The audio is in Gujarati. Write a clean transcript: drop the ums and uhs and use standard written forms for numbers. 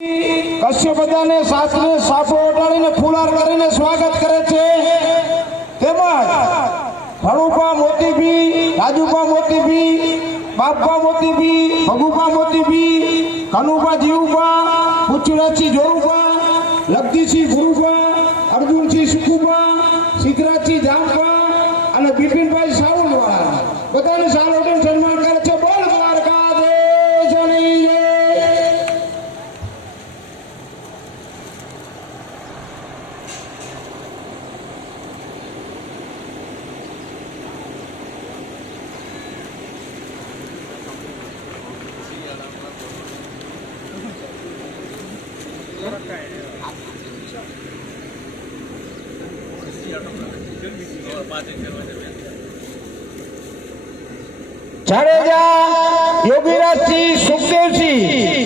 કશ્યપ બધાને શાસ્ત્રે સાપો ઓટાડીને ફુલાર કરીને સ્વાગત કરે છે। તેમજ ભણુપા મોતીભી, રાજુપા મોતીભી, બાપા મોતીભી, ભગુપા મોતીભી, કનુપા જીવુપા, પુચરાજી જોરુપા, લગદીસિંહ ગુરુપા, અર્જુનસિંહ સુકુપા, સિદ્ધરાજસિંહ જામપા અને બિપિનભાઈ સાવલવાળા બધાને સાલોટીને સન્માન કરે છે। બોલ દ્વારકાધીશની જય। જાડેજા યોગીરાજસિંહ, સુખદેવસિંહ,